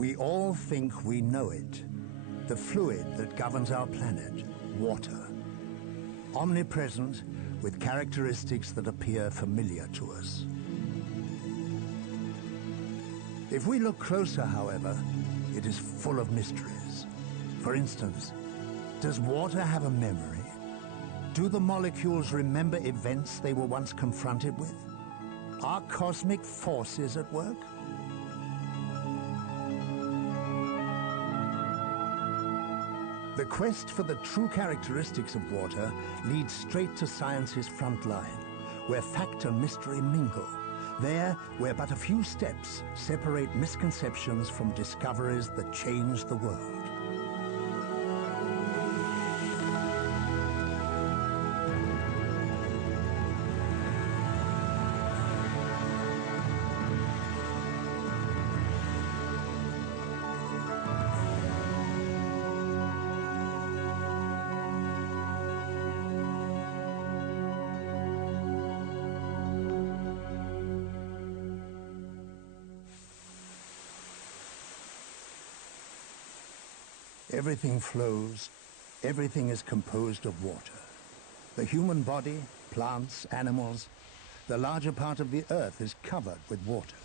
We all think we know it. The fluid that governs our planet, water. Omnipresent, with characteristics that appear familiar to us. If we look closer, however, it is full of mysteries. For instance, does water have a memory? Do the molecules remember events they were once confronted with? Are cosmic forces at work? The quest for the true characteristics of water leads straight to science's front line, where fact and mystery mingle. There, where but a few steps separate misconceptions from discoveries that change the world. Everything flows, everything is composed of water. The human body, plants, animals, the larger part of the earth is covered with water.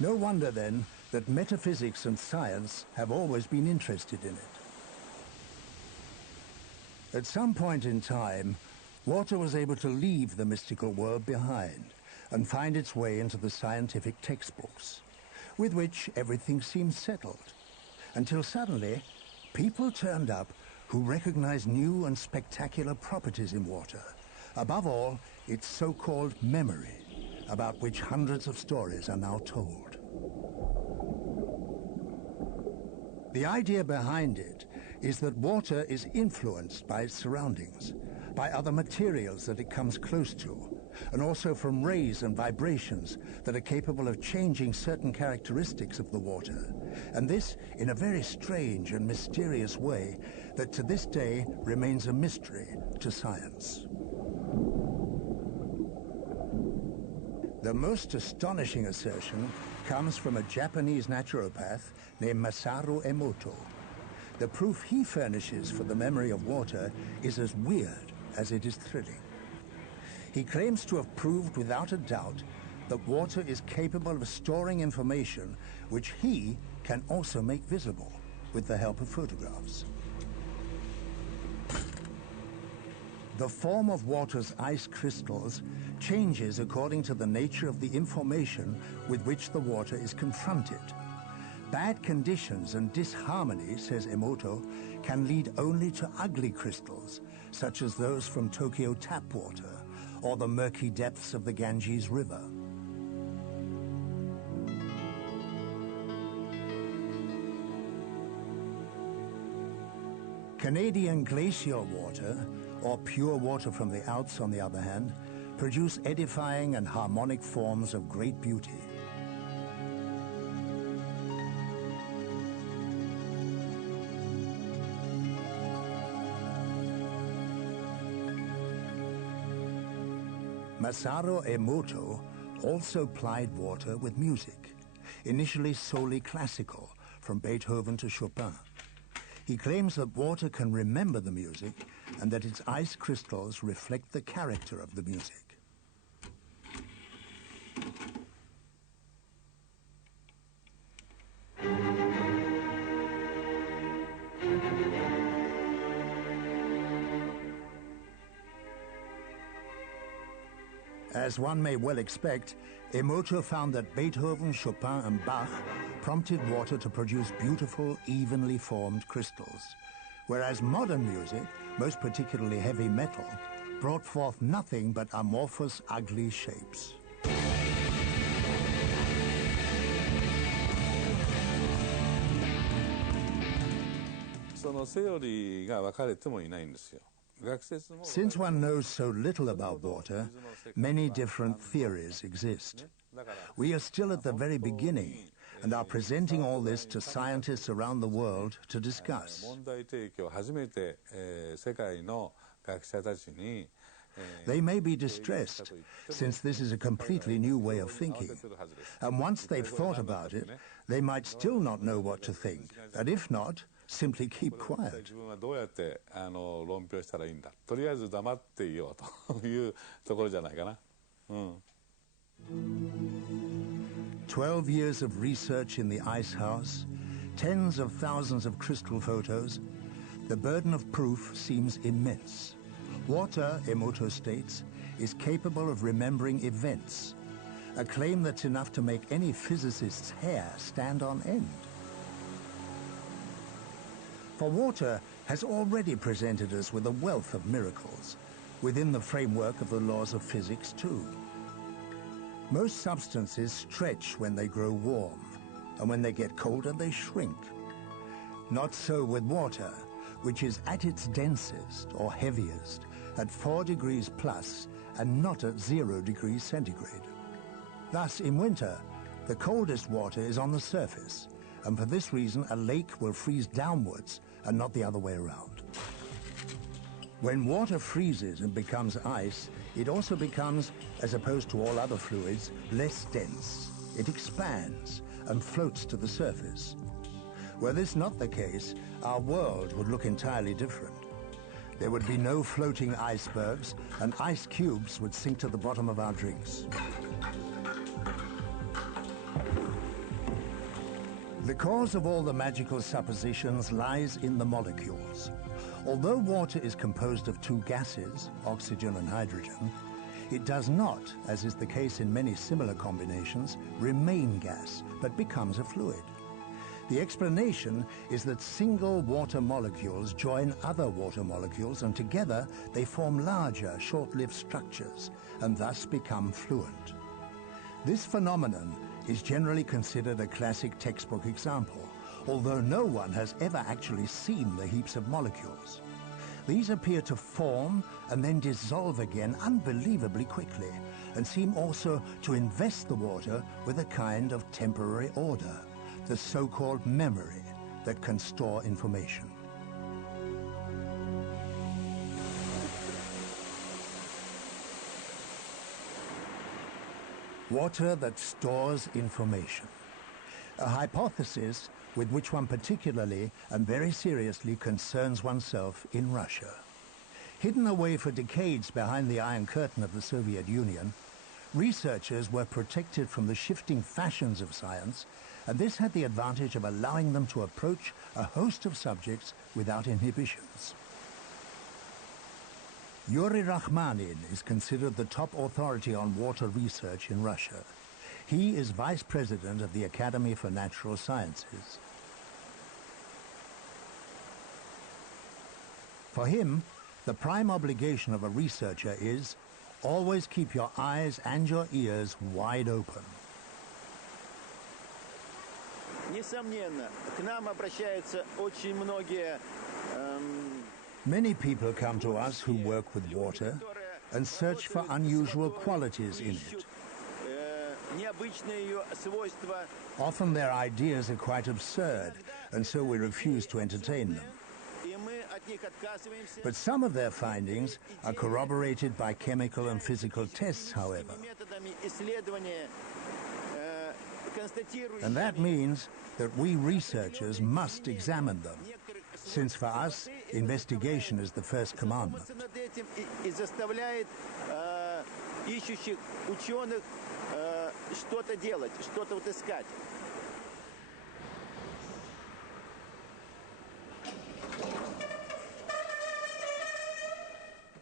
No wonder then that metaphysics and science have always been interested in it. At some point in time, water was able to leave the mystical world behind and find its way into the scientific textbooks, with which everything seemed settled. Until suddenly, people turned up who recognized new and spectacular properties in water. Above all, its so-called memory, about which hundreds of stories are now told. The idea behind it is that water is influenced by its surroundings, by other materials that it comes close to, and also from rays and vibrations that are capable of changing certain characteristics of the water, and this in a very strange and mysterious way that to this day remains a mystery to science. The most astonishing assertion comes from a Japanese naturopath named Masaru Emoto. The proof he furnishes for the memory of water is as weird as it is thrilling. He claims to have proved without a doubt that water is capable of storing information which he can also make visible with the help of photographs. The form of water's ice crystals changes according to the nature of the information with which the water is confronted. Bad conditions and disharmony, says Emoto, can lead only to ugly crystals, such as those from Tokyo tap water or the murky depths of the Ganges River. Canadian glacial water, or pure water from the Alps on the other hand, produce edifying and harmonic forms of great beauty. Masaru Emoto also plied water with music, initially solely classical, from Beethoven to Chopin. He claims that water can remember the music and that its ice crystals reflect the character of the music. As one may well expect, Emoto found that Beethoven, Chopin, and Bach prompted water to produce beautiful, evenly formed crystals, whereas modern music, most particularly heavy metal, brought forth nothing but amorphous, ugly shapes. そのセオリーが分かれてもいないんですよ。 Since one knows so little about water, many different theories exist. We are still at the very beginning and are presenting all this to scientists around the world to discuss. 問題提起を初めて世界の学者たちに They may be distressed, since this is a completely new way of thinking. And once they've thought about it, they might still not know what to think. And if not, simply keep quiet. 自分はどうやって論評したらいいんだ。とりあえず黙っていようというところじゃないかな。12 years of research in the ice house, tens of thousands of crystal photos, the burden of proof seems immense. Water, Emoto states, is capable of remembering events, a claim that's enough to make any physicist's hair stand on end. For water has already presented us with a wealth of miracles, within the framework of the laws of physics too. Most substances stretch when they grow warm, and when they get colder they shrink. Not so with water, which is at its densest or heaviest at 4 degrees plus and not at 0 degrees centigrade. Thus, in winter, the coldest water is on the surface, and for this reason a lake will freeze downwards and not the other way around. When water freezes and becomes ice, it also becomes, as opposed to all other fluids, less dense. It expands and floats to the surface. Were this not the case, our world would look entirely different. There would be no floating icebergs, and ice cubes would sink to the bottom of our drinks. The cause of all the magical suppositions lies in the molecules. Although water is composed of two gases, oxygen and hydrogen, it does not, as is the case in many similar combinations, remain gas, but becomes a fluid. The explanation is that single water molecules join other water molecules, and together they form larger, short-lived structures, and thus become fluent. This phenomenon is generally considered a classic textbook example, although no one has ever actually seen the heaps of molecules. These appear to form and then dissolve again unbelievably quickly, and seem also to invest the water with a kind of temporary order, the so-called memory that can store information. Water that stores information. A hypothesis with which one particularly and very seriously concerns oneself in Russia. Hidden away for decades behind the Iron Curtain of the Soviet Union, researchers were protected from the shifting fashions of science, and this had the advantage of allowing them to approach a host of subjects without inhibitions. Yuri Rachmanin is considered the top authority on water research in Russia. He is vice president of the Academy for Natural Sciences. For him, the prime obligation of a researcher is always keep your eyes and your ears wide open. Несомненно, к нам обращаются очень многие. Many people come to us who work with water and search for unusual qualities in it. Often their ideas are quite absurd, and so we refuse to entertain them. But some of their findings are corroborated by chemical and physical tests, however. And that means that we researchers must examine them, since for us, investigation is the first commandment.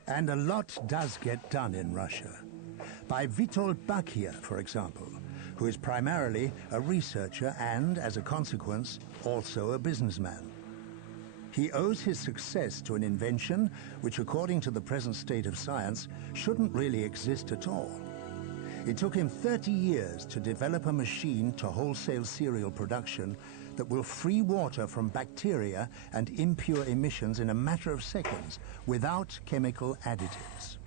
And a lot does get done in Russia. By Witold Bakia, for example, who is primarily a researcher and, as a consequence, also a businessman. He owes his success to an invention which, according to the present state of science, shouldn't really exist at all. It took him 30 years to develop a machine to wholesale cereal production that will free water from bacteria and impure emissions in a matter of seconds without chemical additives.